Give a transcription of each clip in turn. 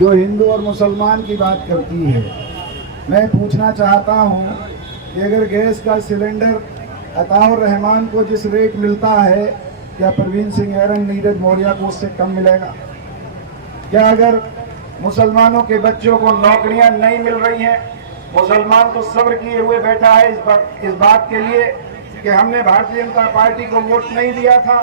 जो हिंदू और मुसलमान की बात करती है। मैं पूछना चाहता हूँ कि अगर गैस का सिलेंडर अताउर रहमान को जिस रेट मिलता है, क्या प्रवीण सिंह ऐरन, नीरज मौर्य को उससे कम मिलेगा? क्या अगर मुसलमानों के बच्चों को नौकरियां नहीं मिल रही हैं, मुसलमान तो सब्र किए हुए बैठा है इस बात के लिए कि हमने भारतीय जनता पार्टी को वोट नहीं दिया था,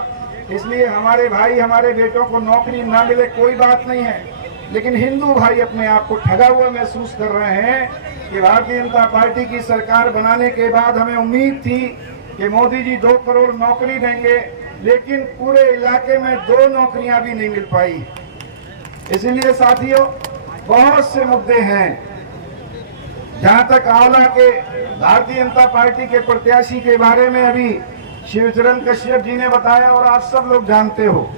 इसलिए हमारे भाई हमारे बेटों को नौकरी ना मिले, कोई बात नहीं है। लेकिन हिंदू भाई अपने आप को ठगा हुआ महसूस कर रहे हैं कि भारतीय जनता पार्टी की सरकार बनाने के बाद हमें उम्मीद थी कि मोदी जी 2 करोड़ नौकरी देंगे, लेकिन पूरे इलाके में 2 नौकरियां भी नहीं मिल पाई। इसीलिए साथियों, बहुत से मुद्दे हैं। जहां तक आंवला के भारतीय जनता पार्टी के प्रत्याशी के बारे में अभी शिवचरण कश्यप जी ने बताया और आप सब लोग जानते हो,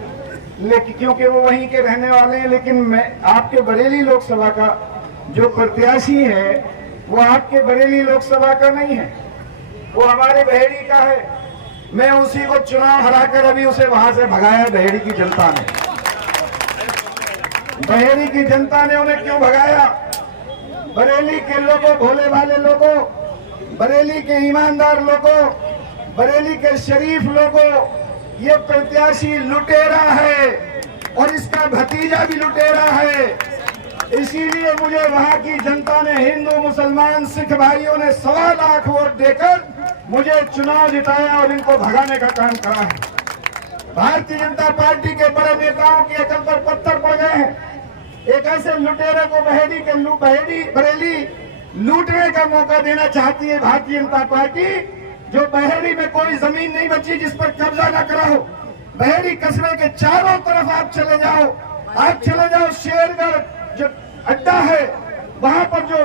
लेकिन क्योंकि वो वहीं के रहने वाले हैं। लेकिन मैं आपके बरेली लोकसभा का जो प्रत्याशी है वो आपके बरेली लोकसभा का नहीं है, वो हमारे बहेड़ी का है। मैं उसी को चुनाव हराकर अभी उसे वहां से भगाया बहेड़ी की जनता ने। बहेड़ी की जनता ने उन्हें क्यों भगाया? बरेली के लोगों, भोले भाले लोगों, बरेली के ईमानदार लोगों, बरेली के शरीफ लोगों, ये प्रत्याशी लुटेरा है और इसका भतीजा भी लुटेरा है। इसीलिए मुझे वहां की जनता ने, हिंदू मुसलमान सिख भाइयों ने 1.25 लाख वोट देकर मुझे चुनाव जिताया और इनको भगाने का काम करा है। भारतीय जनता पार्टी के बड़े नेताओं की अकल पर पत्थर पड़ गए हैं। एक ऐसे लुटेरे को बरेली लूटने का मौका देना चाहती है भारतीय जनता पार्टी, जो बहेड़ी में कोई जमीन नहीं बची जिस पर कब्जा न करा हो। बहेड़ी कस्बे के चारों तरफ आप चले जाओ, शेरगढ़ जो अड्डा है वहां पर जो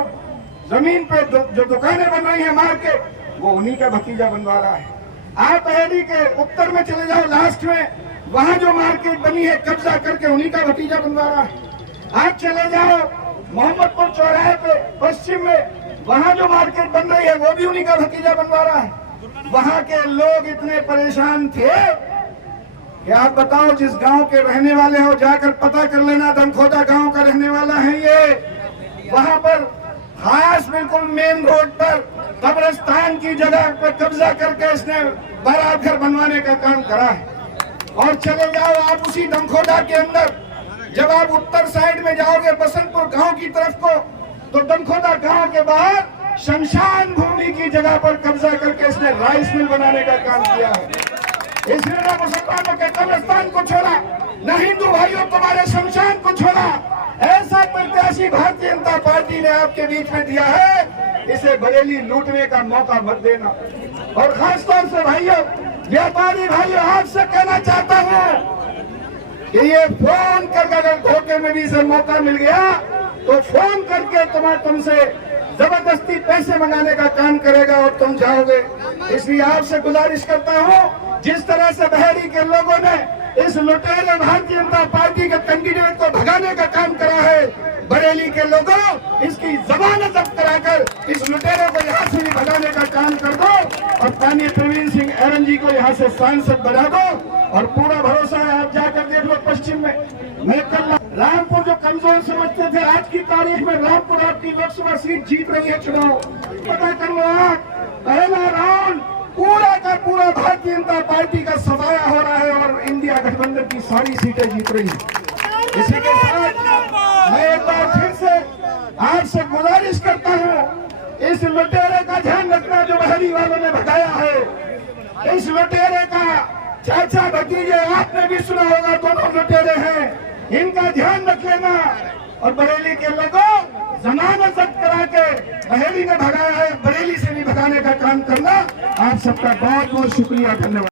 जमीन पे जो दुकानें बन रही है मार्केट, वो उन्हीं का भतीजा बनवा रहा है। आप बहेड़ी के उत्तर में चले जाओ, लास्ट में वहां जो मार्केट बनी है कब्जा करके उन्हीं का भतीजा बनवा रहा है। आप चले जाओ मोहम्मदपुर चौराहे पे पश्चिम में, वहां जो मार्केट बन रही है वो भी उन्हीं का भतीजा बनवा रहा है। वहां के लोग इतने परेशान थे कि आप बताओ, जिस गांव के रहने वाले हो जाकर पता कर लेना, दमखोदा गांव का रहने वाला है ये। वहां पर खास बिल्कुल मेन रोड पर कब्रिस्तान की जगह पर कब्जा करके इसने बारात घर बनवाने का काम करा है। और चले जाओ आप उसी दमखोदा के अंदर, जब आप उत्तर साइड में जाओगे बसंतपुर गांव की तरफ को, तो दमखोदा गांव के बाहर शमशान भूमि की जगह पर कब्जा करके इसने राइस मिल बनाने का काम किया है। इसने न मुसलमानों के कब्रिस्तान को छोड़ा, न हिंदू भाइयों तुम्हारे शमशान को छोड़ा। ऐसा प्रत्याशी भारतीय जनता पार्टी ने आपके बीच में दिया है, इसे बरेली लूटने का मौका मत देना। और खासतौर से भाइयों, व्यापारी भाइयों, आपसे कहना चाहता हूँ कि ये फोन करके अगर धोखे में भी इसे मौका मिल गया तो फोन करके तुमसे जबरदस्ती पैसे मंगाने का काम करेगा और तुम जाओगे। इसलिए आपसे गुजारिश करता हूँ, जिस तरह से बहेड़ी के लोगों ने इस लुटेरे भारतीय जनता पार्टी के कैंडिडेट को भगाने का काम करा है, बरेली के लोगों इसकी जमानत जब्त कराकर इस लुटेरे को यहाँ से भी भगाने का काम कर दो और माननीय प्रवीण सिंह ऐरन जी को यहाँ से सांसद बना दो। और पूरा भरोसा है, आप जाकर देख लो पश्चिम में। मैं कल रामपुर जो कमजोर समझते थे, आज की तारीख में रामपुर आपकी लोकसभा सीट जीत रही है। चुनाव पता कर लो, आप पहला राउंड पूरा का पूरा भारतीय जनता पार्टी का सफाया हो रहा है और इंडिया गठबंधन की सारी सीटें जीत रही है। इसी के साथ मैं एक बार फिर से आपसे गुजारिश करता हूँ, इस लुटेरे का ध्यान रखना जो बहेड़ी वालों ने भगाया है। इस लुटेरे का चाचा भतीजे आपने भी सुना होगा, दोनों लुटेरे हैं, इनका ध्यान रख लेना। और बरेली के लोगों, जमानत जब्त करा के बहेड़ी ने भगाया है, बरेली से भी भगाने का काम करना। आप सबका बहुत बहुत शुक्रिया, धन्यवाद।